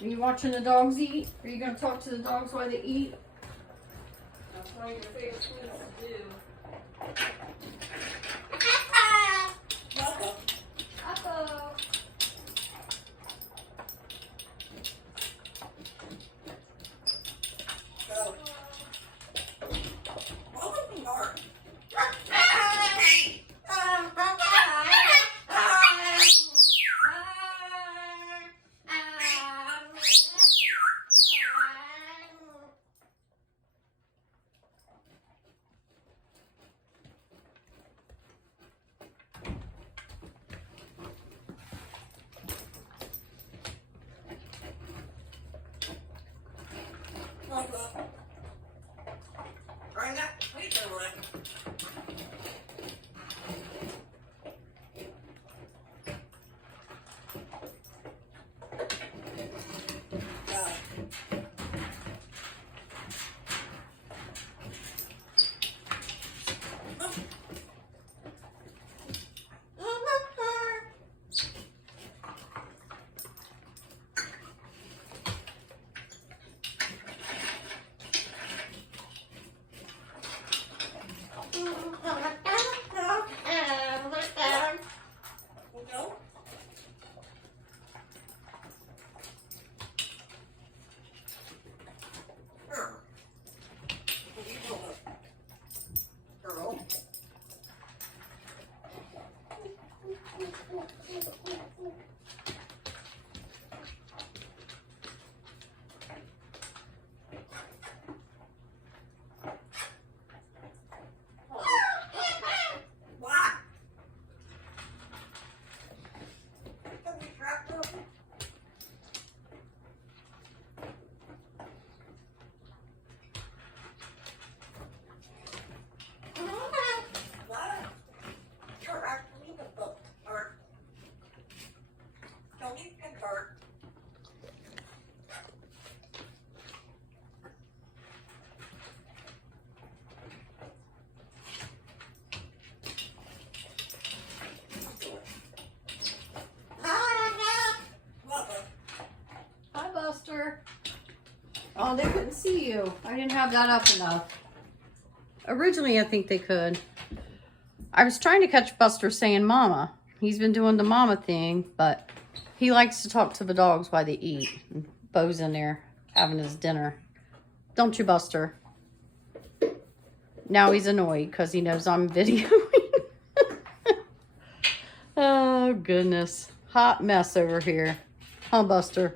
Are you watching the dogs eat? Are you going to talk to the dogs while they eat? That's one of your favorite things to do. Uh-oh. Hi, Buster. Oh, they couldn't see you. I didn't have that up enough. Originally, I think they could. I was trying to catch Buster saying mama. He's been doing the mama thing, but he likes to talk to the dogs while they eat. And Bo's in there having his dinner. Don't you, Buster? Now he's annoyed because he knows I'm videoing. Oh, goodness. Hot mess over here. Huh, Buster?